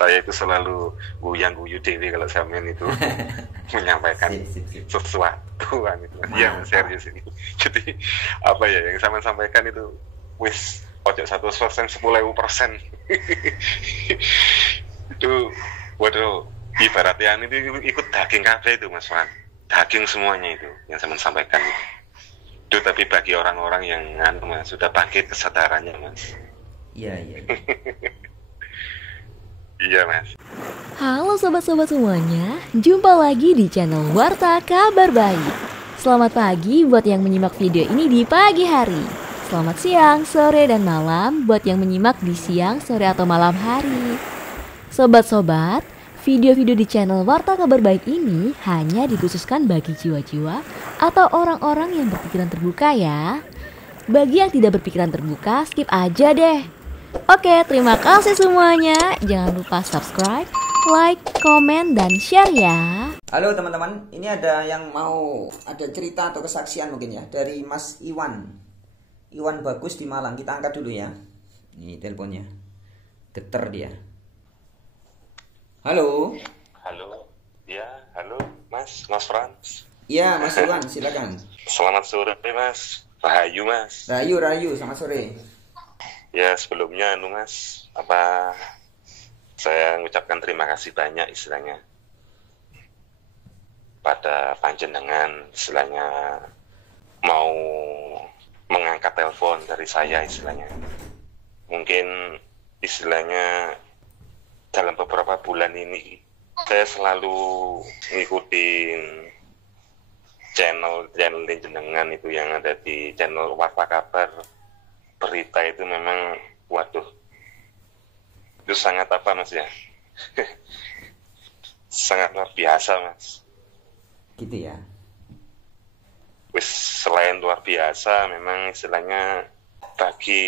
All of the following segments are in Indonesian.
Saya itu selalu guyang guyu dewi kalau sampean itu menyampaikan sesuatu kan itu. Iya mas, serius ini. Jadi apa ya yang sampean sampaikan itu wis ojo 100%, 10.000%. Itu waduh, ibaratnya itu ikut daging kafe itu mas Wan. Daging semuanya itu yang sampean sampaikan itu. Tapi bagi orang-orang yang mas, sudah bangkit kesadarannya mas. Iya, iya. Iya mas. Halo sobat-sobat semuanya, jumpa lagi di channel Warta Kabar Baik. Selamat pagi buat yang menyimak video ini di pagi hari. Selamat siang, sore, dan malam buat yang menyimak di siang, sore, atau malam hari. Sobat-sobat, video-video di channel Warta Kabar Baik ini hanya dikhususkan bagi jiwa-jiwa atau orang-orang yang berpikiran terbuka ya. Bagi yang tidak berpikiran terbuka, skip aja deh. Oke, terima kasih semuanya. Jangan lupa subscribe, like, komen, dan share ya. Halo teman-teman, ini ada yang mau ada cerita atau kesaksian mungkin ya dari Mas Iwan. Iwan Bagus di Malang. Kita angkat dulu ya. Ini teleponnya. Geter dia. Halo. Halo. Ya, halo Mas Frans. Iya, Mas Iwan, silakan. Selamat sore Mas. Rahayu Mas. Rahayu, selamat sore. Ya sebelumnya Mas, saya mengucapkan terima kasih banyak istilahnya pada panjenengan istilahnya mau mengangkat telepon dari saya istilahnya. Mungkin istilahnya dalam beberapa bulan ini saya selalu ngikutin channel jenengan itu yang ada di channel Warta Kabar Berita itu memang waduh itu sangat apa mas ya sangat luar biasa mas gitu ya. Wis selain luar biasa memang istilahnya bagi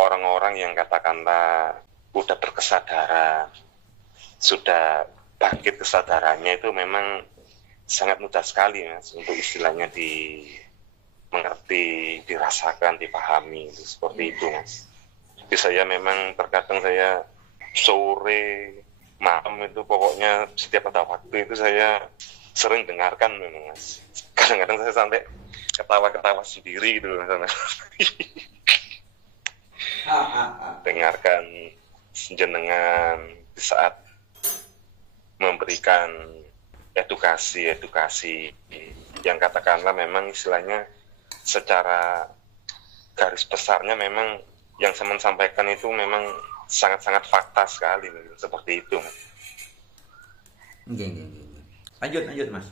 orang-orang yang katakanlah udah berkesadaran, sudah bangkit kesadarannya itu memang sangat mudah sekali mas untuk istilahnya mengerti, dirasakan, dipahami, itu seperti itu mas. Jadi saya memang terkadang saya sore, malam itu pokoknya setiap ada waktu itu saya sering dengarkan memang mas. Kadang-kadang saya sampai ketawa-ketawa sendiri gitu misalnya. Dengarkan jenengan di saat memberikan edukasi yang katakanlah memang istilahnya secara garis besarnya memang yang saya sampaikan itu memang sangat-sangat fakta sekali seperti itu. Lanjut mas.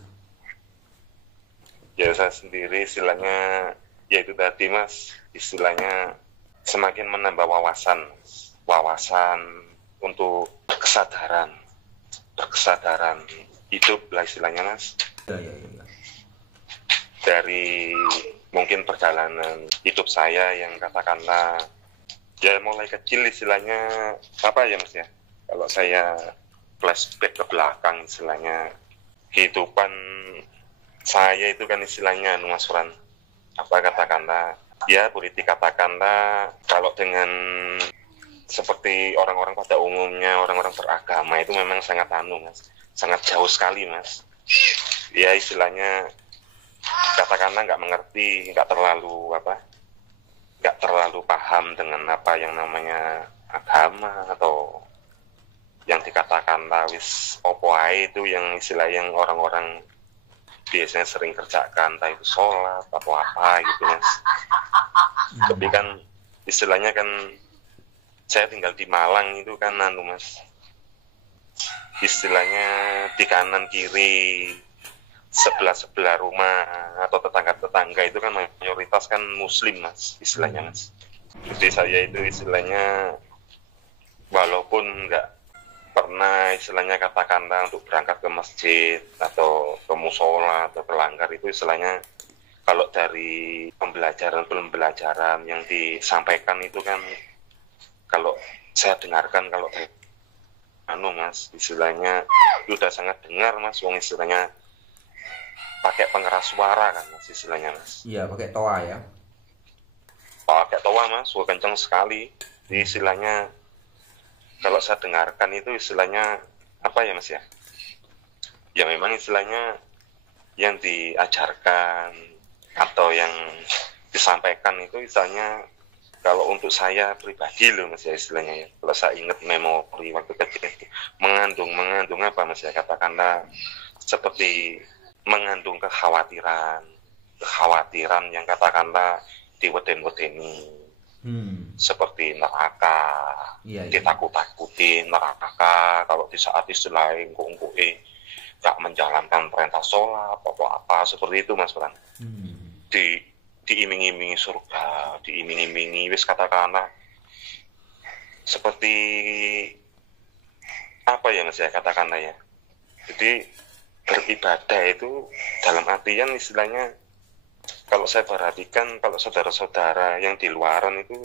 Ya saya sendiri istilahnya yaitu tadi mas istilahnya semakin menambah wawasan untuk berkesadaran hidup lah istilahnya mas. Ya. Dari mungkin perjalanan hidup saya yang katakanlah ya mulai kecil istilahnya apa ya mas ya, kalau saya flashback ke belakang istilahnya kehidupan saya itu kan istilahnya mas Fran, apa katakanlah ya boleh dikatakanlah kalau dengan seperti orang-orang pada umumnya orang-orang beragama itu memang sangat mas, sangat jauh sekali mas ya istilahnya katakanlah nggak mengerti, nggak terlalu paham dengan apa yang namanya agama atau yang dikatakanlah wis opo ae itu yang istilah yang orang-orang biasanya sering kerjakan, entah itu sholat atau apa gitu mas. Tapi kan istilahnya kan saya tinggal di Malang itu kan mas, istilahnya di kanan kiri sebelah rumah atau tetangga itu kan mayoritas kan muslim mas istilahnya mas. Jadi saya itu istilahnya walaupun nggak pernah istilahnya katakanlah untuk berangkat ke masjid atau ke musola atau ke langgar itu istilahnya kalau dari pembelajaran yang disampaikan itu kan kalau saya dengarkan kalau mas istilahnya sudah sangat dengar mas wong istilahnya pakai pengeras suara kan mas istilahnya mas. Iya, pakai toa ya. Pakai toa mas, kencang sekali. Di istilahnya kalau saya dengarkan itu istilahnya apa ya Mas ya? Ya memang istilahnya yang diajarkan atau yang disampaikan itu istilahnya kalau untuk saya pribadi loh Mas ya istilahnya ya. Kalau saya ingat memori waktu kecil itu mengandung apa Mas ya, katakanlah seperti mengandung kekhawatiran yang katakanlah diweden-wedeni. Seperti neraka, ditakut-takutin neraka kalau di saat istilahnya gak menjalankan perintah sholat atau apa seperti itu Mas Bran. Diiming-imingi surga, diiming-imingi wis katakanlah seperti apa ya Mas ya katakanlah ya. Jadi beribadah itu dalam artian istilahnya kalau saya perhatikan, kalau saudara-saudara yang di luaran itu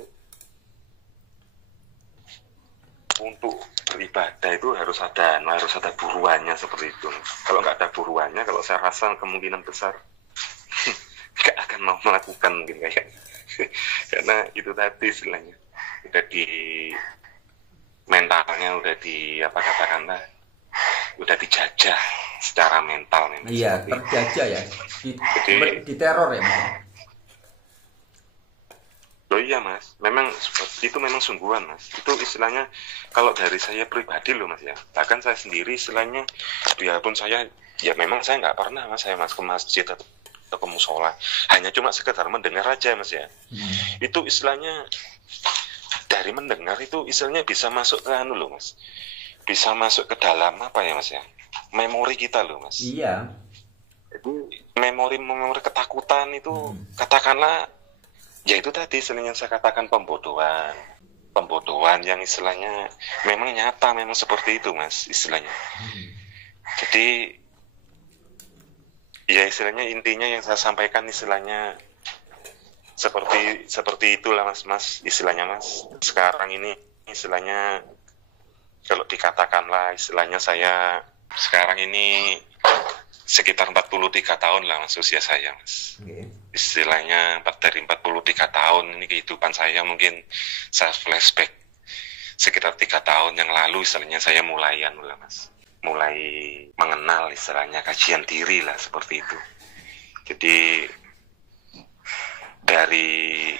untuk beribadah itu harus ada buruannya seperti itu. Kalau nggak ada buruannya, kalau saya rasa kemungkinan besar nggak akan mau melakukan mungkin kayak karena itu tadi istilahnya udah di mentalnya udah di apa katakanlah udah dijajah secara mental memang. Iya, terjajah ya. Di teror ya. Oh iya Mas, memang itu memang sungguhan Mas. Itu istilahnya kalau dari saya pribadi loh Mas ya. Bahkan saya sendiri istilahnya biarpun saya ya memang saya nggak pernah Mas saya ke masjid atau ke musola. Hanya cuma sekedar mendengar aja Mas ya. Itu istilahnya dari mendengar itu istilahnya bisa masuk ke anu loh Mas. Bisa masuk ke dalam apa ya Mas ya? Memori kita loh Mas. Iya. Jadi memori ketakutan itu katakanlah ya itu tadi istilahnya saya katakan pembodohan yang istilahnya memang nyata memang seperti itu Mas istilahnya. Jadi ya istilahnya intinya yang saya sampaikan istilahnya seperti itulah Mas istilahnya Mas. Sekarang ini istilahnya kalau dikatakanlah istilahnya saya sekarang ini sekitar 43 tahun lah Mas usia saya Mas. Istilahnya dari 43 tahun ini kehidupan saya mungkin saya flashback sekitar 3 tahun yang lalu istilahnya saya mulai mengenal istilahnya kajian diri lah seperti itu. Jadi dari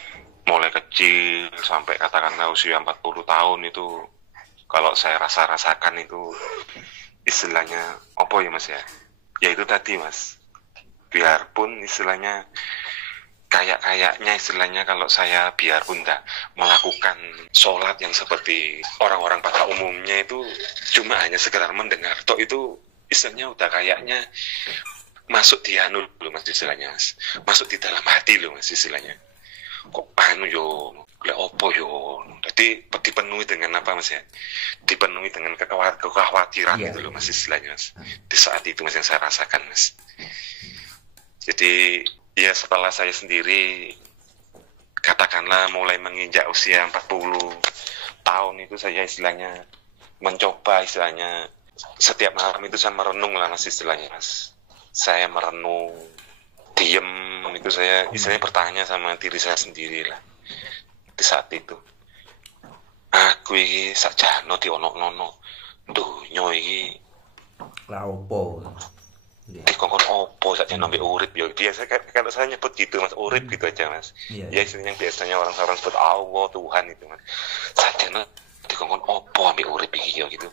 mulai kecil sampai katakanlah usia 40 tahun itu kalau saya rasakan itu istilahnya apa ya Mas ya? Ya itu tadi Mas. Biarpun istilahnya kayaknya istilahnya kalau saya biarpun tidak melakukan sholat yang seperti orang-orang pada umumnya itu cuma hanya sekedar mendengar toh itu istilahnya udah kayaknya masuk di anu loh Mas istilahnya Mas. Masuk di dalam hati loh Mas istilahnya. Kok anu yo le opo yo. Jadi dipenuhi dengan apa Mas ya? Dipenuhi dengan kekhawatiran gitu loh Mas istilahnya Mas. Di saat itu Mas yang saya rasakan Mas. Jadi ya setelah saya sendiri katakanlah mulai menginjak usia 40 tahun itu saya istilahnya mencoba istilahnya setiap malam itu saya merenung lah Mas istilahnya Mas. Saya merenung, diem itu saya istilahnya bertanya sama diri saya sendiri lah di saat itu. Aku iki sakjane dionok-onok donya iki la opo. Dikongkon opo sakjane ambek urip ya. Biasa kalau saya nyebut gitu Mas, urip gitu aja Mas. Ya istilahnya biasanya orang-orang sebut Allah, Tuhan itu Mas. Sakjane dikongkon opo ambek urip iki ya gitu.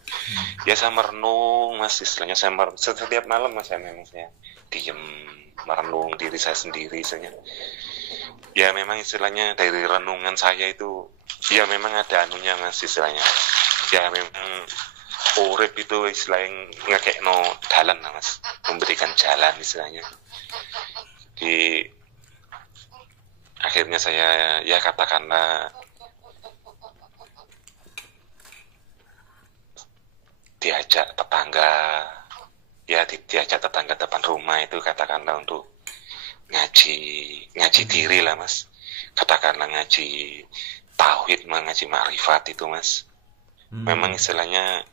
Ya saya merenung Mas, istilahnya saya setiap malam Mas saya memang saya diem merenung diri saya sendiri istilahnya. Ya memang istilahnya dari renungan saya itu ya memang ada anunya Mas istilahnya. Ya memang urip itu istilahnya ngekekno dalan Mas, memberikan jalan istilahnya. Di akhirnya saya ya katakanlah diajak tetangga depan rumah itu katakanlah untuk ngaji diri lah Mas, katakanlah ngaji tauhid, ngaji makrifat itu Mas. Memang istilahnya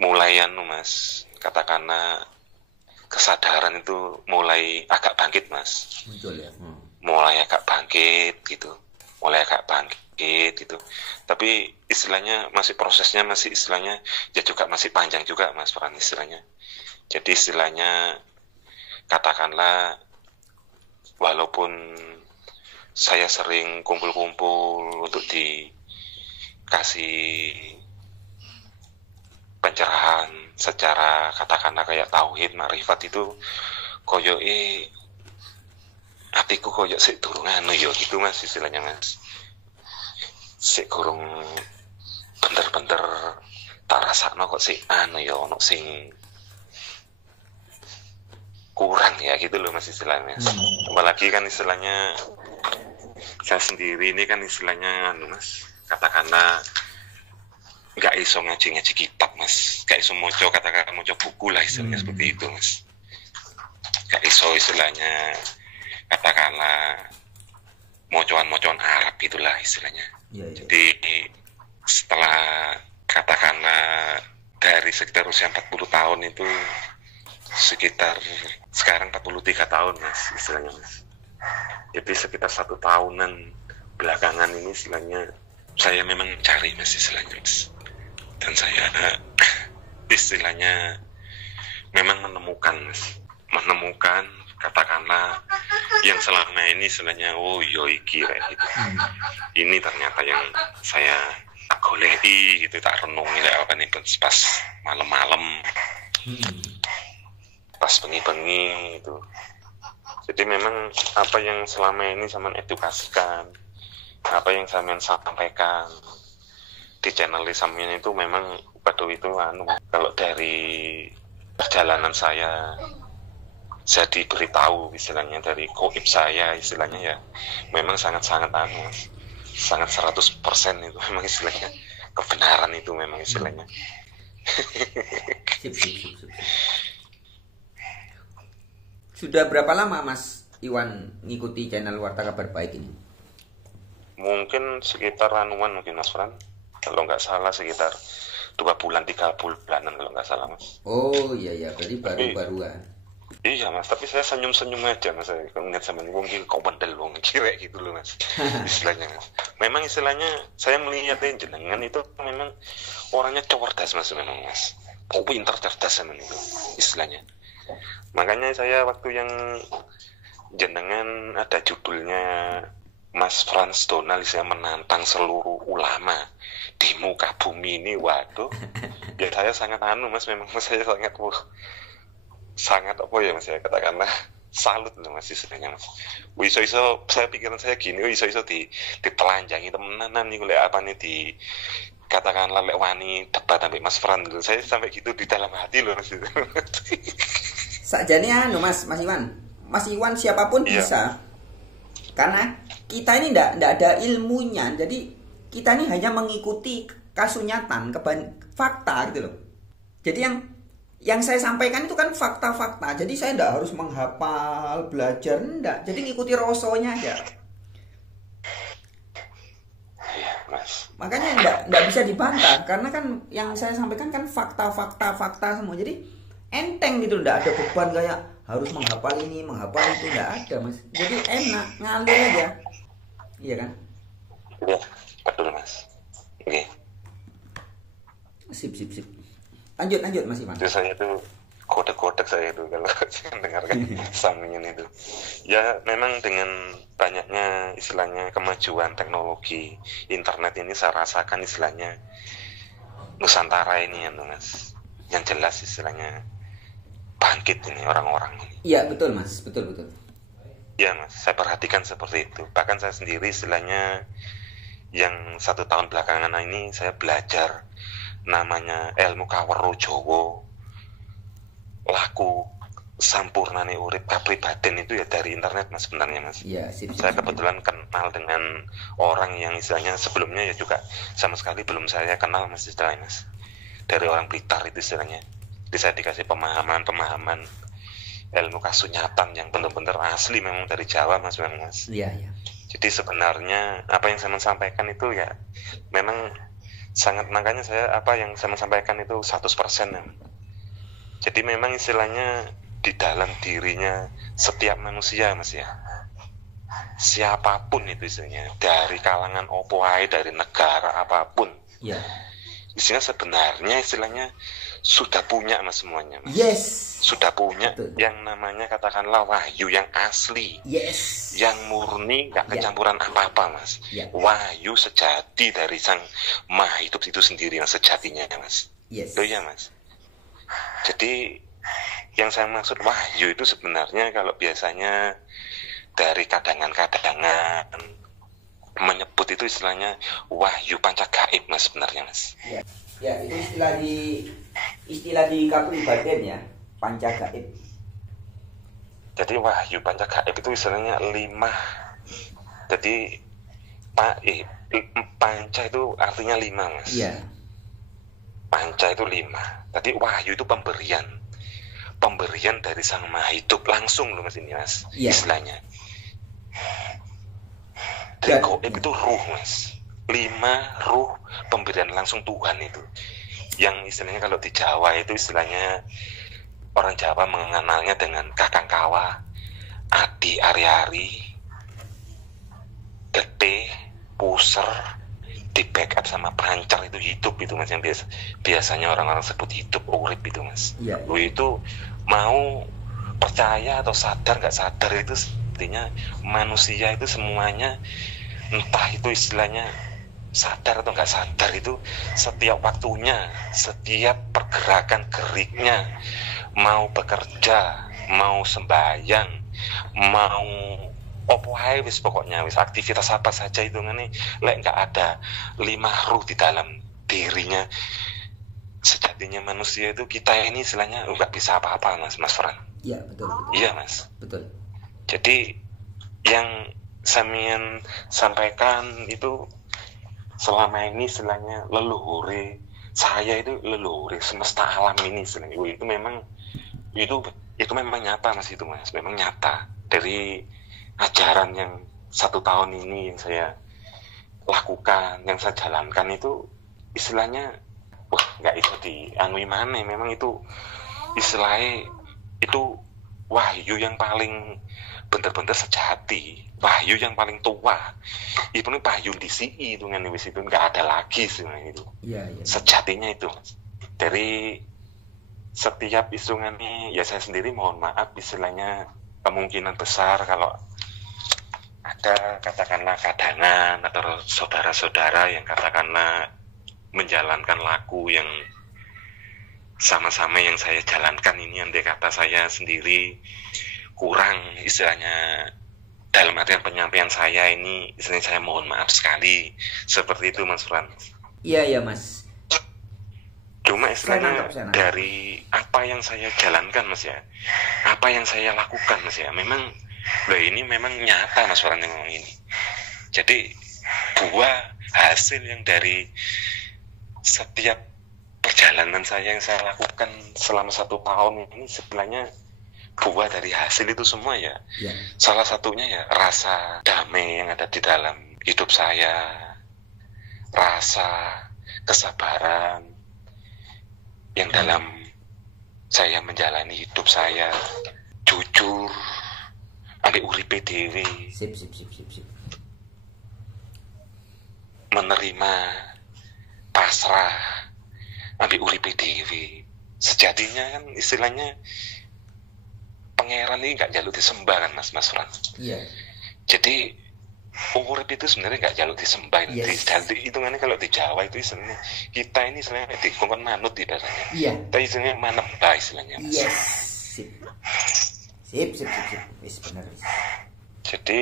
mulai Mas, katakanlah kesadaran itu mulai agak bangkit Mas. Muncul ya. Mulai agak bangkit gitu, mulai agak bangkit gitu. Tapi istilahnya masih prosesnya masih istilahnya ya juga masih panjang juga Mas Fran istilahnya. Jadi istilahnya katakanlah walaupun saya sering kumpul-kumpul untuk dikasih pencerahan secara katakanlah kayak tauhid, makrifat itu koyo hatiku koyo sik durung anu yo gitu Mas istilahnya Mas. Sik kurang bener-bener tak rasakno kok sik anu yo ono sing kurang ya gitu loh Mas istilahnya. Apalagi kan istilahnya saya sendiri ini kan istilahnya anu Mas, katakanlah nggak iso ngaji kitab Mas, nggak iso moco katakanlah moco buku lah istilahnya seperti itu Mas, nggak iso istilahnya katakanlah mocoan Arab gitulah istilahnya. Ya. Jadi setelah katakanlah dari sekitar usia 40 tahun itu sekitar sekarang 43 tahun Mas istilahnya Mas. Jadi sekitar 1 tahunan belakangan ini istilahnya saya memang cari Mas istilahnya Mas. Dan saya istilahnya memang menemukan katakanlah yang selama ini istilahnya oh yo iki kayak gitu. Ini ternyata yang saya goleki gitu, tak renungi lah apa nih pas malam-malam. Pas bengi-bengi itu. Jadi memang apa yang selama ini saya edukasikan, apa yang saya sampaikan di channel Samyan itu memang waduh itu kalau dari perjalanan saya diberitahu istilahnya dari koib saya istilahnya ya memang sangat-sangat sangat 100% itu memang istilahnya kebenaran itu memang istilahnya. Sip. Sudah berapa lama Mas Iwan ngikuti channel Warta Kabar Baik ini? Mungkin sekitar mungkin Mas Fran. Kalau nggak salah sekitar 2 bulan 3 bulanan kalau nggak salah Mas. Oh iya berarti baru-baruan. Iya Mas, tapi saya senyum-senyum aja Mas. Kalau ngeliat sama ini mungkin kau bandel loh, kira gitu loh Mas. Istilahnya Mas. Memang istilahnya saya melihat jenengan itu memang orangnya cerdas Mas memang Mas. Oh pintar cerdas memang itu istilahnya. Makanya saya waktu yang jenengan ada judulnya Mas Frans Donald saya menantang seluruh ulama di muka bumi ini, waduh ya saya sangat Mas memang saya sangat apa ya Mas ya katakanlah salut loh Mas istilahnya Mas. Iso saya pikiran saya gini, iso ditelanjangi temenan nih oleh apa nih di katakanlah lek wani debat sampai Mas Frans dulu. Saya sampai gitu di dalam hati loh Mas itu. Sakjane Mas Iwan siapapun bisa. Karena kita ini ndak ada ilmunya. Jadi kita ini hanya mengikuti kasunyatan, fakta gitu loh. Jadi yang saya sampaikan itu kan fakta-fakta. Jadi saya ndak harus menghafal, belajar ndak. Jadi ngikuti rasonya aja. Makanya ndak bisa dibantah karena kan yang saya sampaikan kan fakta semua. Jadi enteng gitu, ndak ada beban kayak harus menghafal ini, menghafal itu, ndak ada Mas. Jadi enak, ngalir aja. Iya kan? Iya, betul Mas. Oke. Sip. Lanjut Mas Iwan. Itu saya tuh kodek saya itu kalau mendengarkan Samyan itu. Ya memang dengan banyaknya istilahnya kemajuan teknologi internet ini saya rasakan istilahnya Nusantara ini ya Mas. Yang jelas istilahnya bangkit ini orang-orang ini. Iya betul Mas, betul. Ya Mas, saya perhatikan seperti itu. Bahkan saya sendiri istilahnya yang 1 tahun belakangan ini saya belajar namanya ilmu kawero Jawa laku sampurnane urip kapribaden itu ya dari internet Mas sebenarnya Mas. Iya, sip. Saya kebetulan kenal dengan orang yang istilahnya sebelumnya ya juga sama sekali belum saya kenal Mas istilahnya Mas. Dari orang Blitar itu istilahnya. Jadi saya dikasih pemahaman ilmu kasunyatan yang benar-benar asli memang dari Jawa Mas memang Mas. Iya. Jadi sebenarnya apa yang saya sampaikan itu ya memang sangat, makanya saya apa yang saya sampaikan itu 100% ya. Jadi memang istilahnya di dalam dirinya setiap manusia Mas ya. siapapun itu istilahnya, dari kalangan opo ae, dari negara apapun, Ya. istilahnya sebenarnya istilahnya sudah punya mas semuanya mas. Yes. Sudah punya. Betul. Yang namanya katakanlah wahyu yang asli, Yes. yang murni, nggak kecampuran apa-apa mas. Ya. Wahyu sejati dari sang maha hidup itu sendiri yang sejatinya mas. Yes. Loh ya mas. Jadi yang saya maksud wahyu itu sebenarnya kalau biasanya dari kadangan-kadangan menyebut itu istilahnya wahyu panca gaib mas sebenarnya mas. Ya. Ya, itu istilah di kepribadian ya, panca gaib. Jadi wahyu panca gaib itu istilahnya 5. Jadi panca itu artinya 5 mas. Iya. Panca itu 5. Jadi wahyu itu pemberian dari sang maha hidup langsung loh mas ini mas. Iya. Istilahnya. Dan gaib itu ruh mas. 5 ruh pemberian langsung Tuhan itu. Yang istilahnya kalau di Jawa itu istilahnya orang Jawa mengenalnya dengan Kakang Kawa, Adi Ari-Ari, Gete, Puser, di backup sama Pancer itu hidup itu mas, yang biasanya orang-orang sebut hidup, urip itu mas. Iya. Lu itu mau percaya atau sadar nggak sadar itu artinya manusia itu semuanya, entah itu istilahnya sadar atau nggak sadar, itu setiap waktunya, setiap pergerakan geriknya, mau bekerja, mau sembahyang, mau opo ae wis pokoknya wis aktivitas apa saja itu ngene, lek nggak ada 5 ruh di dalam dirinya, sejatinya manusia itu kita ini istilahnya nggak bisa apa-apa mas Fran. Iya, betul. Iya mas. Betul. Jadi yang Samian sampaikan itu selama ini istilahnya leluhur saya itu leluhur semesta alam ini istilahnya itu memang nyata mas, itu mas memang nyata dari ajaran yang 1 tahun ini yang saya lakukan, yang saya jalankan itu istilahnya nggak itu dianui mana, memang itu istilahnya itu wahyu yang paling bener-bener sejati, wahyu yang paling tua. Itu nih wahyu di CI itu kan wis itu nggak ada lagi sebenarnya itu. Iya. Sejatinya itu dari setiap isungan ini ya saya sendiri mohon maaf istilahnya kemungkinan besar kalau ada katakanlah kadangan atau saudara-saudara yang katakanlah menjalankan laku yang sama-sama yang saya jalankan ini, andai kata saya sendiri kurang istilahnya dalam artian penyampaian saya ini istilahnya saya mohon maaf sekali seperti itu mas Fran. Iya mas. Cuma istilahnya saya nangkap. dari apa yang saya jalankan mas ya, apa yang saya lakukan mas ya, memang loh ini memang nyata mas Fran yang ngomong ini. Jadi buah hasil yang dari setiap perjalanan saya yang saya lakukan selama 1 tahun ini sebenarnya buah dari hasil itu semua ya. Salah satunya ya rasa damai yang ada di dalam hidup saya, rasa kesabaran yang dalam saya menjalani hidup saya, jujur ambek uripe dhewe, Sip. menerima, pasrah ambek uripe dhewe. Sejatinya kan istilahnya pangeran ini nggak jaluk disembah kan mas Fran. Iya. Jadi urip itu sebenarnya nggak jaluk disembah. Yes. Jadi hitungannya kalau di Jawa itu istilahnya kita ini istilahnya dikongkon manut ibaratnya. Iya. Kita istilahnya manembah istilahnya mas. Yes. Sip. Wis bener. Jadi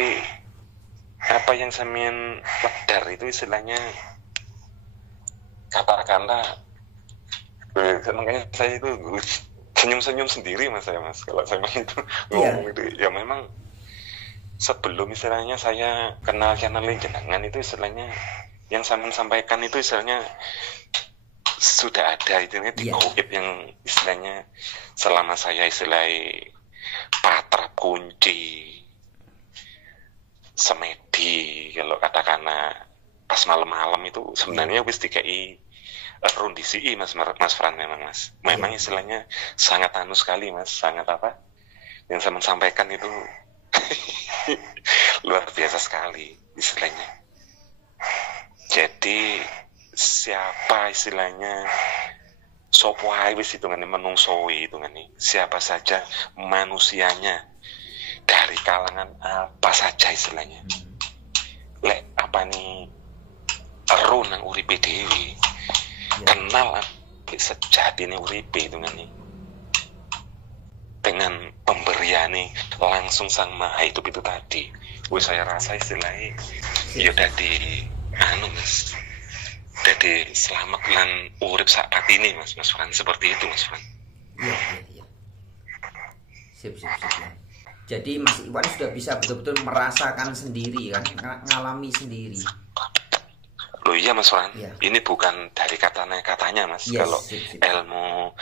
apa yang samian wedar itu istilahnya katakanlah makanya saya itu senyum-senyum sendiri mas kalau saya itu ngomong itu ya memang sebelum istilahnya saya kenal jenengan itu istilahnya yang saya sampaikan itu istilahnya sudah ada istilahnya di gaib yang istilahnya selama saya istilahnya patrap kunci semedi kalau katakanlah pas malam-malam itu sebenarnya wis dikai rondisi mas Fran memang mas. Memang istilahnya sangat anu sekali mas, sangat apa yang saya sampaikan itu Luar biasa sekali istilahnya. Jadi siapa istilahnya sopo ae wis hitungane menungsowi hitungane, siapa saja manusianya dari kalangan apa saja istilahnya. Lek apa nih ero nang uripe dhewe, kenal sejatine uripe hitungane. Dengan pemberiane langsung Sang Maha Hidup itu tadi, saya rasa istilahnya ya dadi Mas, dadi selamat lan urip saat ini Mas Fran, seperti itu Mas Fran. Iya. Sip. Ya. Jadi Mas Iwan sudah bisa betul-betul merasakan sendiri kan, ngalami sendiri. Loh iya Mas Fran, ya. Ini bukan dari katanya Mas. Kalau sip. Ilmu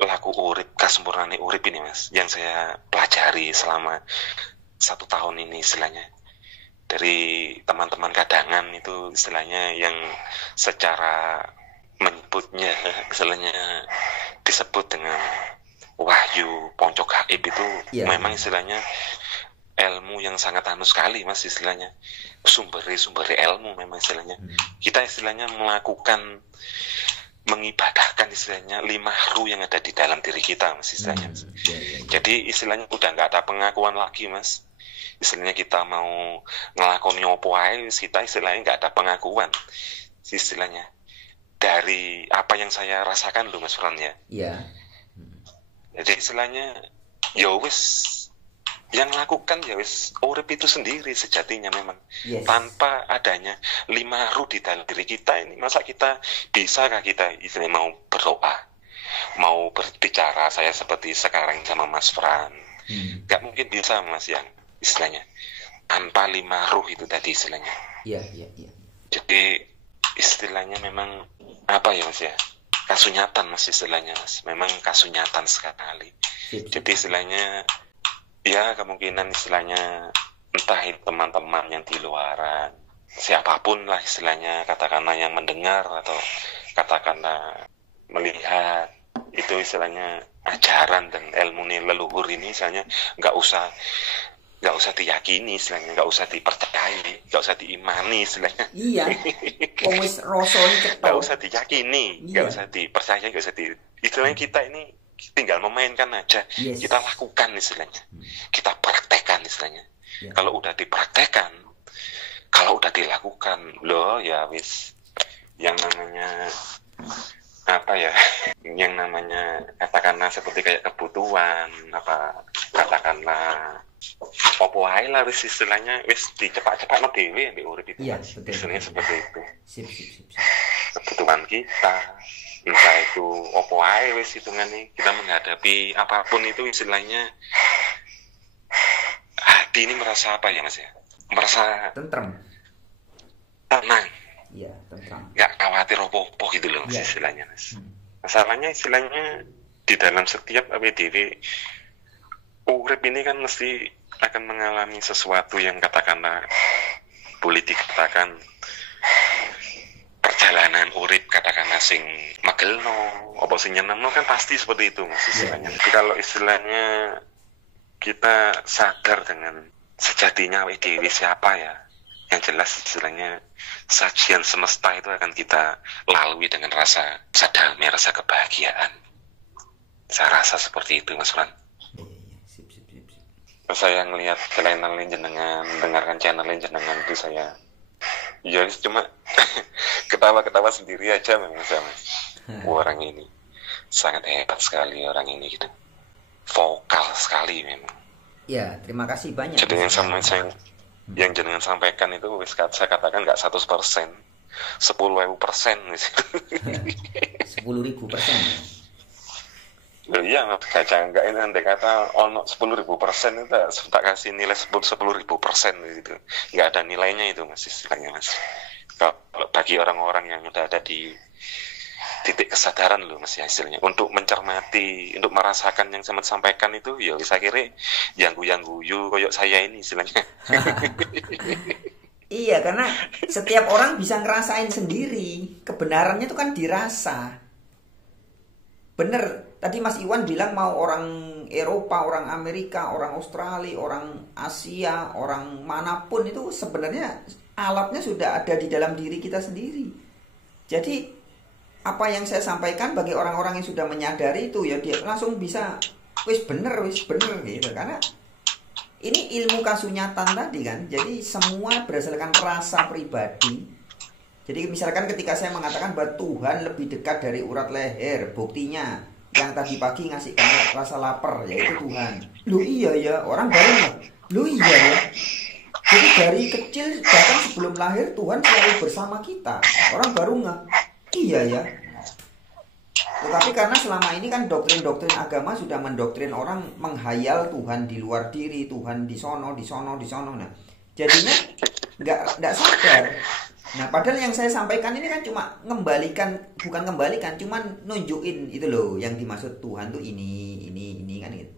laku urip, kasempurnane urip ini Mas, yang saya pelajari selama 1 tahun ini istilahnya dari teman-teman kadangan itu istilahnya yang secara menyebutnya istilahnya disebut dengan wahyu ponco gaib itu memang istilahnya ilmu yang sangat anu sekali Mas istilahnya, sumber ilmu memang istilahnya. Kita istilahnya melakukan mengibadahkan istilahnya 5 ruh yang ada di dalam diri kita Mas istilahnya. Jadi istilahnya udah nggak ada pengakuan lagi Mas. Istilahnya kita mau ngelakoni opo ae, kita istilahnya nggak ada pengakuan istilahnya dari apa yang saya rasakan loh Mas Fran ya. Iya. Jadi istilahnya ya wis yang lakukan ya wis urip itu sendiri sejatinya memang. Tanpa adanya 5 ruh di dalam diri kita ini, masa kita bisakah kita istilahnya mau berdoa, mau berbicara saya seperti sekarang sama Mas Fran, nggak mungkin bisa Mas yang istilahnya tanpa 5 ruh itu tadi istilahnya. Iya. Jadi istilahnya memang apa ya Mas ya, kasunyatan Mas istilahnya Mas, memang kasunyatan sekali. Jadi istilahnya ya kemungkinan istilahnya entah itu teman-teman yang di luaran, siapapun lah istilahnya, katakanlah yang mendengar atau katakanlah melihat, itu istilahnya ajaran dan ilmu leluhur ini istilahnya nggak usah diyakini istilahnya, nggak usah dipercayai, nggak usah diimani istilahnya. Iya. Wis rasane ketok. Nggak usah diyakini, nggak usah dipercayai, nggak usah istilahnya kita ini tinggal memainkan aja. Kita lakukan istilahnya, kita praktekkan istilahnya. Kalau udah dipraktekkan, kalau udah dilakukan, loh ya wis, yang namanya apa ya, yang namanya katakanlah seperti kayak kebutuhan apa, katakanlah opo ae lah wis istilahnya wis dicepak-cepakno dhewe mbek urip itu. Istilahnya seperti itu. Sip. Kebutuhan kita, entah itu opo ae wis hitungane, kita menghadapi apapun itu istilahnya hati ini merasa apa ya Mas ya, merasa tenang. Iya, tentram. Nggak khawatir opo-opo gitu loh Mas istilahnya Mas. Masalahnya istilahnya di dalam setiap APDW urip ini kan mesti akan mengalami sesuatu yang katakanlah boleh dikatakan perjalanan urip katakanlah sing magelno apa sing nyenengno kan pasti seperti itu Mas istilahnya. Tapi kalau istilahnya kita sadar dengan sejatinya APDW siapa ya, yang jelas istilahnya sajian semesta itu akan kita lalui dengan rasa damai, rasa kebahagiaan. Saya rasa seperti itu Mas Fran. Sip. Saya ngelihat channel jenengan, mendengarkan channel jenengan itu saya ya cuma ketawa-ketawa sendiri aja memang saya Mas. Orang ini sangat hebat sekali orang ini gitu. Vokal sekali memang. Ya, terima kasih banyak. Jadi yang jenengan sampaikan itu saya katakan nggak 100%, 10.000% gitu. 10.000%. Loh iya, nggak ini nanti kata ono 10.000% itu tak kasih nilai 10.000% gitu. Nggak ada nilainya itu Mas istilahnya Mas. Kalau bagi orang-orang yang udah ada di titik kesadaran loh Mas ya istilahnya, untuk mencermati, untuk merasakan yang saya sampaikan itu ya bisa kira yang guyu koyok saya ini istilahnya. Iya, karena setiap orang bisa ngerasain sendiri, kebenarannya itu kan dirasa. bener. Tadi Mas Iwan bilang mau orang Eropa, orang Amerika, orang Australia, orang Asia, orang manapun itu sebenarnya alatnya sudah ada di dalam diri kita sendiri. Jadi apa yang saya sampaikan bagi orang-orang yang sudah menyadari itu ya dia langsung bisa wis bener gitu. Karena ini ilmu kasunyatan tadi kan. Jadi semua berdasarkan rasa pribadi. Jadi misalkan ketika saya mengatakan bahwa Tuhan lebih dekat dari urat leher, buktinya yang tadi pagi ngasih kamu rasa lapar, yaitu Tuhan. Lu iya ya, orang baru nggak? Lu iya ya. Jadi dari kecil bahkan sebelum lahir Tuhan selalu bersama kita. Orang baru nggak? Iya ya. Tetapi karena selama ini kan doktrin-doktrin agama sudah mendoktrin orang menghayal Tuhan di luar diri, Tuhan di sono. Nah, jadinya nggak sadar. Nah, padahal yang saya sampaikan ini kan cuma bukan kembalikan, cuma nunjukin itu loh yang dimaksud Tuhan tuh ini kan gitu.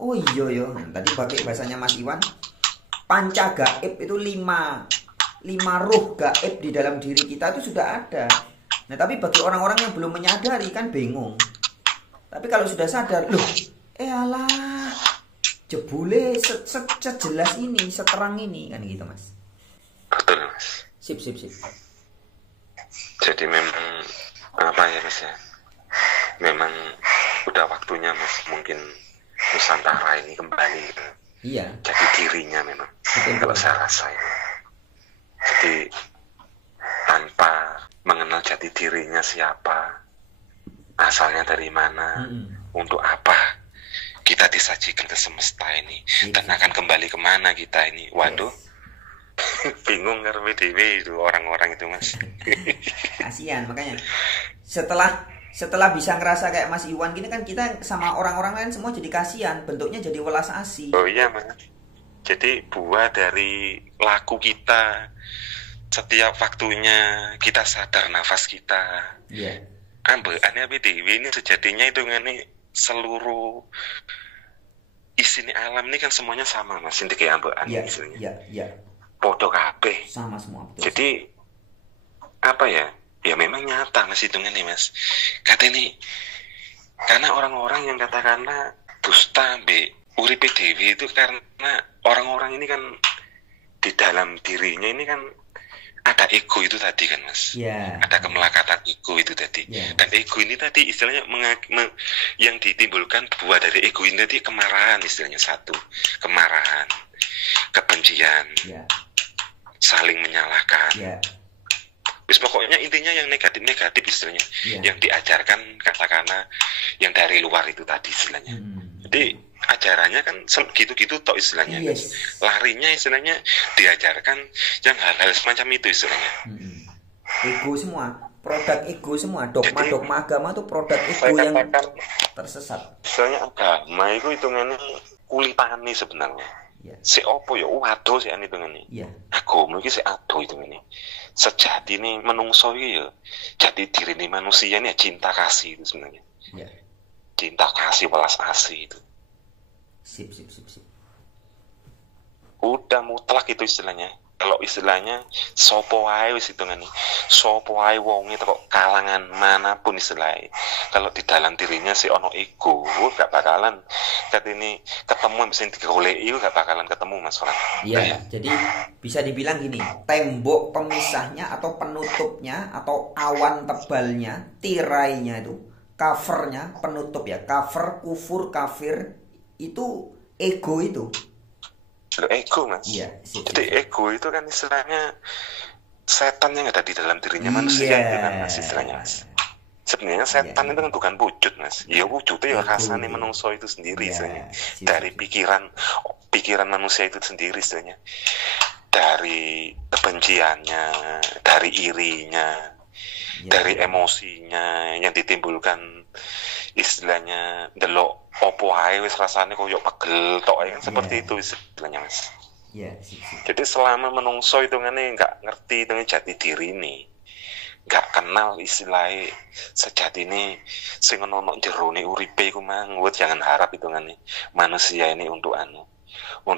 Oh iya. Nah, tadi pakai bahasanya Mas Iwan, panca gaib itu 5 ruh gaib di dalam diri kita itu sudah ada. Nah, tapi bagi orang-orang yang belum menyadari kan bingung. Tapi kalau sudah sadar, loh, alah, jebule sejelas ini, seterang ini kan gitu, Mas. Betul, Mas. Sip. Jadi memang apa ya, Mas ya? Memang udah waktunya, Mas, mungkin Nusantara ini kembali gitu. Iya. Jadi dirinya memang. Betul. Kalau saya rasa itu. Jadi tanpa mengenal jati dirinya siapa, asalnya dari mana, untuk apa kita disajikan ke semesta ini, dan akan kembali kemana kita ini. Waduh, bingung ngerti dewe itu orang-orang itu, Mas. Kasihan, makanya setelah bisa ngerasa kayak Mas Iwan gini kan kita sama orang-orang lain semua jadi kasihan, bentuknya jadi welas asih. Oh iya, Mas. Jadi buah dari laku kita, setiap waktunya kita sadar nafas kita. Iya. Ambeannya BDW ini sejatinya itu ngene seluruh isi alam ini kan semuanya sama, Mas. Ini kayak ambean misalnya. Iya. Podo kabeh. Sama semua, betul. Jadi apa ya? Ya memang nyata, Mas, hitungannya, Mas. Karena orang-orang yang katakanlah dusta mbek uripe dhewe itu karena orang-orang ini kan di dalam dirinya ini kan ada ego itu tadi kan, Mas. Yeah. Ada kemelekatan ego itu tadi. Yeah. Dan ego ini tadi istilahnya yang ditimbulkan buah dari ego ini tadi kemarahan, istilahnya satu. Kemarahan, kebencian, saling menyalahkan. Yeah. Pokoknya intinya yang negatif istilahnya. Yang diajarkan katakanlah yang dari luar itu tadi istilahnya. Jadi ajarannya kan gitu-gitu tok istilahnya. Yes. Larinya istilahnya diajarkan yang hal-hal semacam itu istilahnya. Ego semua, produk ego semua, dogma agama itu produk ego yang tersesat. Istilahnya agama itu hitungannya kulitane sebenarnya. Si opo ya waduh si ane hitungannya. Agama iki si ado hitungannya. Sejati ini menungso ya jati diri ini manusia ini ya cinta kasih itu sebenarnya. Cinta kasih, welas asih itu. Sip. Udah mutlak itu istilahnya. Kalau istilahnya sopo wae wis hitungane. Sopo wae wong itu kok kalangan manapun istilahnya. Kalau di dalam dirinya si ono ego, gak bakalan ini ketemu mesin digoleki gak bakalan ketemu, Mas Fran. Iya, jadi bisa dibilang gini, tembok pemisahnya atau penutupnya atau awan tebalnya, tirainya itu, covernya, penutup ya, cover, kufur, kafir itu ego itu. Ego, Mas. Iya. Jadi ego itu kan istilahnya setan yang ada di dalam dirinya manusia itu kan, Mas, istilahnya, Mas. Sebenarnya setan itu kan bukan wujud, Mas. Ya wujudnya ya rasanya menungso itu sendiri istilahnya. Dari pikiran manusia itu sendiri istilahnya. Dari kebenciannya, dari irinya, dari emosinya yang ditimbulkan istilahnya delok opo ae wis rasane koyo pegel tok kan seperti itu istilahnya, Mas. Jadi selama menungso itu ngene enggak ngerti dengan jati diri ini, enggak kenal istilahnya sejati ini sing ono jerone uripe iku mang, jangan harap itu ngene manusia ini untuk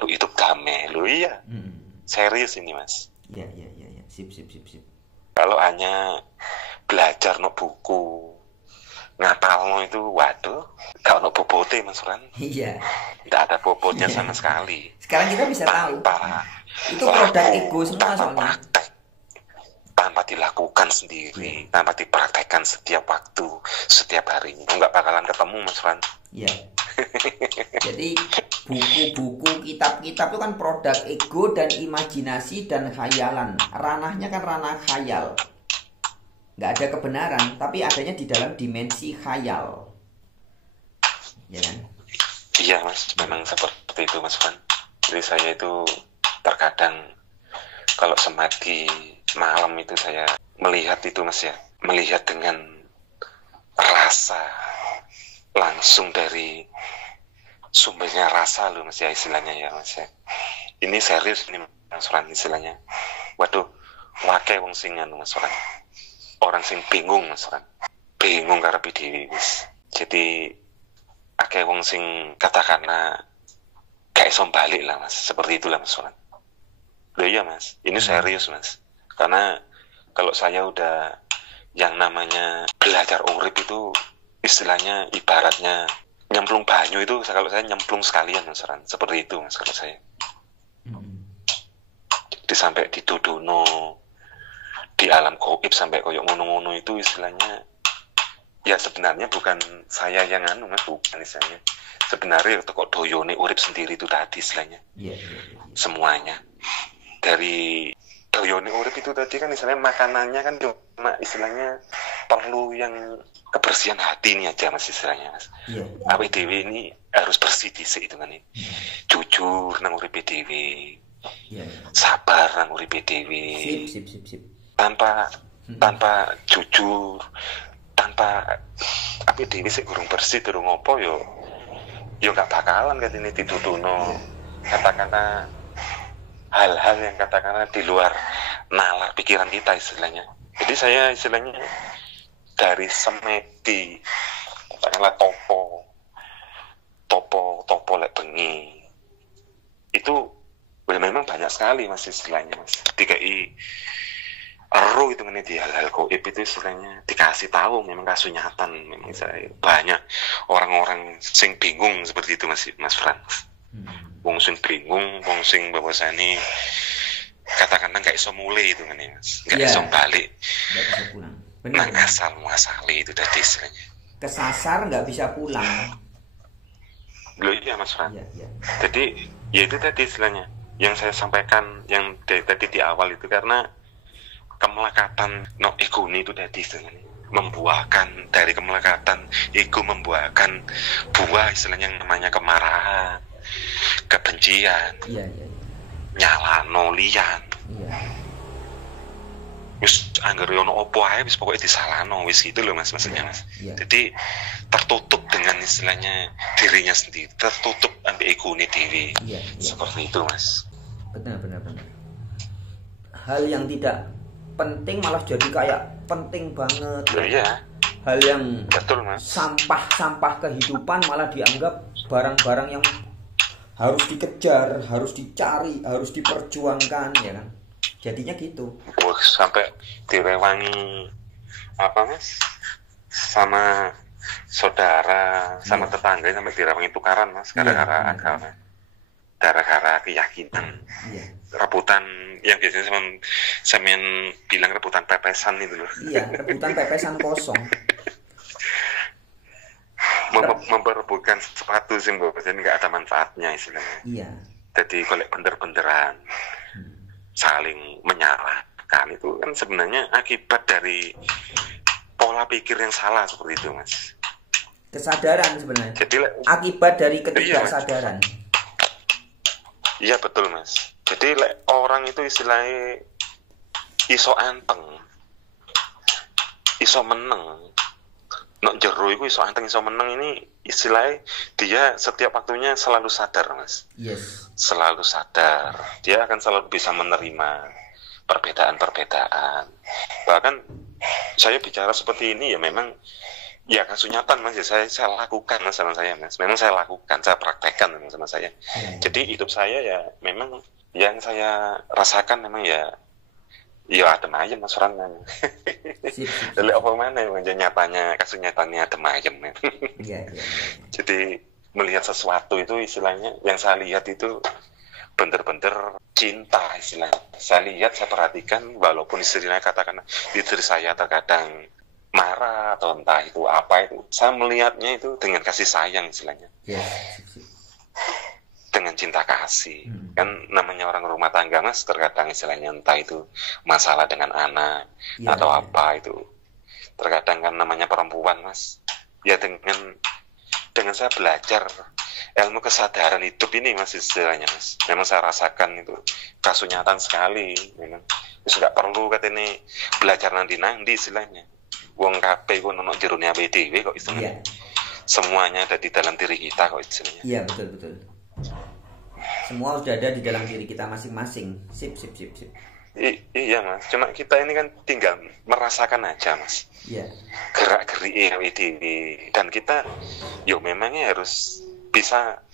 hidup damai. Lho iya. Serius ini, Mas. Iya. Sip. Kalau hanya belajar no buku, ngapalno itu waduh gak ono bobote Mas Fran. Iya. Tidak ada bobotnya sama sekali. Sekarang kita bisa tahu. Itu produk ego semua soalnya. Tanpa dilakukan sendiri, tanpa dipraktekkan setiap waktu, setiap harinya, nggak bakalan ketemu Mas Fran. Iya. Jadi buku-buku, kitab-kitab itu kan produk ego dan imajinasi dan khayalan. Ranahnya kan ranah khayal. Nggak ada kebenaran, tapi adanya di dalam dimensi khayal. Ya kan? Iya Mas, memang seperti itu Mas Fran. Jadi saya itu terkadang kalau semati malam itu saya melihat itu Mas ya, melihat dengan rasa langsung dari sumbernya rasa loh Mas ya, istilahnya ya Mas ya. Ini serius nih Mas Fran istilahnya. Waduh, wakai wong sing anu Mas Fran. Orang sing bingung Mas Fran. Bingung karepe dhewe wis. Jadi akeh wong sing katakanlah gak iso balik lah Mas, seperti itulah Mas Fran. Loh iya Mas, ini serius Mas. Karena kalau saya udah yang namanya belajar urip itu istilahnya ibaratnya nyemplung banyu itu, kalau saya nyemplung sekalian Mas Ran, seperti itu Mas kalau saya. Jadi sampai di dudono di alam gaib sampai koyok ngono-ngono itu istilahnya ya sebenarnya bukan saya yang anu Mas, bukan istilahnya. Sebenarnya kok doyone urip sendiri itu tadi istilahnya. Semuanya. Dari doyone urip itu tadi kan istilahnya makanannya kan cuma istilahnya perlu yang kebersihan hati ini aja Mas istilahnya Mas. Awake dhewe ini harus bersih dhisik itu kan. Jujur nang uripe dhewe. Sabar nang uripe dhewe. Sip. Tanpa jujur, tanpa awake dhewe sik gurung bersih durung apa yo gak bakalan katene ditutuno. Katakanlah hal-hal yang katakanlah di luar nalar pikiran kita istilahnya. Jadi saya istilahnya dari semedi katakanlah topo lek bengi itu memang banyak sekali Mas istilahnya Mas. DKI ero itu menit di hal-hal gaib itu istilahnya dikasih tahu memang kasunyatan memang saya banyak orang-orang sing bingung seperti itu Mas Frans. Wong sing bingung, wong sing bahwasane katakanlah gak iso mulai itu kan Mas. Gak iso balik. Gak bisa pulang. Benar. Nang asal muasali itu tadi istilahnya. Kesasar gak bisa pulang. Loh iya Mas Fran. Iya. Jadi ya itu tadi istilahnya yang saya sampaikan yang tadi di awal itu karena kemelekatan ego itu tadi istilahnya membuahkan dari kemelekatan ego membuahkan buah istilahnya yang namanya kemarahan, kebencian, nyalano liyan. Wis anggere ono opo ae wis pokoke disalahno wis gitu loh Mas maksudnya Mas. Jadi tertutup dengan istilahnya dirinya sendiri, tertutup ambil egone dhewe. Seperti itu Mas. Benar. Hal yang tidak penting malah jadi kayak penting banget. Iya. Hal yang betul Mas. Sampah kehidupan malah dianggap barang-barang yang harus dikejar, harus dicari, harus diperjuangkan ya kan. Jadinya gitu. Sampai direwangi apa Mas? Sama saudara, sama tetangga sampai direwangi tukaran Mas gara-gara agama. Gara-gara keyakinan. Rebutan yang biasanya semen bilang rebutan pepesan itu loh. Iya, rebutan pepesan kosong. Memperebutkan sepatu sih jadi nggak ada manfaatnya istilahnya. Iya. Jadi kalau bener-beneran saling menyalahkan itu kan sebenarnya akibat dari pola pikir yang salah seperti itu Mas. Kesadaran sebenarnya. Jadi akibat dari ketidaksadaran. Iya betul Mas. Jadi orang itu istilahnya iso anteng, iso meneng. Nok jero iku iso anteng iso meneng ini istilahnya dia setiap waktunya selalu sadar Mas. Selalu sadar. Dia akan selalu bisa menerima perbedaan-perbedaan. Bahkan saya bicara seperti ini ya memang ya kasunyatan Mas ya saya lakukan Mas sama saya Mas. Memang saya lakukan, saya praktekkan memang sama saya. Jadi hidup saya ya memang yang saya rasakan memang ya Iya adem ayem Mas Fran. Sip, sip, sip. Lek apa mana yang nyatanya, kasus nyatanya adem ayem. Iya, iya. Jadi melihat sesuatu itu istilahnya, yang saya lihat itu bener-bener cinta istilahnya. Saya lihat, saya perhatikan, walaupun istilahnya katakan istri saya terkadang marah atau entah itu apa itu, saya melihatnya itu dengan kasih sayang istilahnya, Yes, sip, sip. dengan cinta kasih. Kan namanya orang rumah tangga Mas, terkadang istilahnya entah itu masalah dengan anak Iya, atau iya. apa itu, terkadang kan namanya perempuan Mas, ya dengan saya belajar ilmu kesadaran hidup ini Mas istilahnya Mas, memang saya rasakan itu kasunyatan sekali memang. Terus nggak perlu katanya belajar nandi istilahnya, wong kabeh ku ono jerone awake dhewe kok istilahnya. Iya. Semuanya ada di dalam diri kita kok istilahnya. Iya, betul, betul. Semua sudah ada di dalam diri kita masing-masing. Sip, sip, sip, sip. Iya Mas, cuma kita ini kan tinggal merasakan aja Mas, Iya. gerak-gerik awake dhewe, dan kita yuk memangnya harus bisa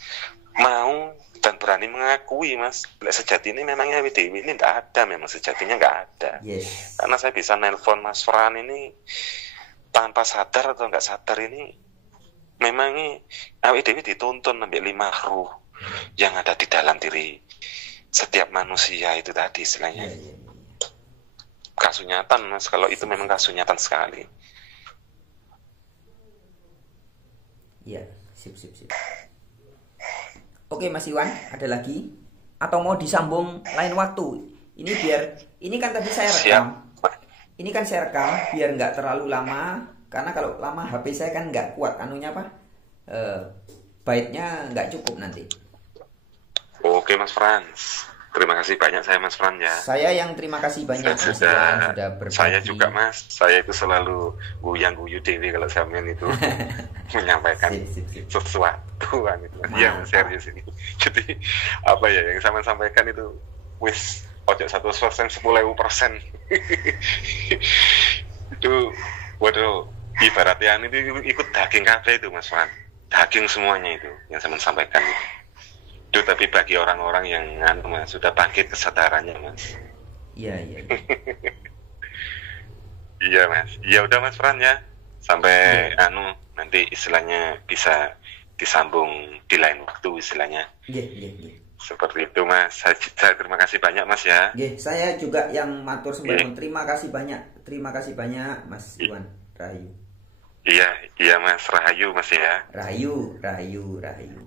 mau dan berani mengakui Mas, sejati ini memangnya awake dhewe ini nggak ada, memang sejatinya nggak ada. Yes. Karena saya bisa nelpon Mas Fran ini tanpa sadar atau nggak sadar ini, memangnya awake dhewe dituntun sampai 5 ruh yang ada di dalam diri setiap manusia itu tadi istilahnya. Iya, iya, iya. Kasunyatan Mas, kalau itu memang kasunyatan sekali. Iya, sip, sip, sip. Oke Mas Iwan, ada lagi? Atau mau disambung lain waktu? Ini kan tadi saya rekam. Ini kan saya rekam biar nggak terlalu lama, karena kalau lama HP saya kan nggak kuat anunya apa? Baitnya nggak cukup nanti. Oke Mas Frans, terima kasih banyak saya Mas Fran ya. Saya yang terima kasih banyak Mas Iwan sudah berbagi. Saya juga Mas, saya itu selalu guyang-guyu dewi kalau saya main itu menyampaikan Sip, sip, sip. sesuatu kan itu. Iya Mas, serius ini. Jadi apa ya yang saya sampaikan itu wis ojo 100%, 10.000%. Itu waduh, ibaratnya itu ikut daging kafe itu Mas Fran. Daging semuanya itu yang saya sampaikan itu, tapi bagi orang-orang yang Mas, sudah bangkit kesadarannya Mas. Iya, iya. Iya Mas, ya udah Mas Fran ya, sampai nanti istilahnya bisa disambung di lain waktu istilahnya. Iya, iya, iya. Seperti itu Mas, saya terima kasih banyak Mas ya. Iya, saya juga yang matur sembahun. Terima kasih banyak Mas Iwan. Rahayu. Iya Mas, rahayu Mas ya. Rahayu, rahayu, rahayu.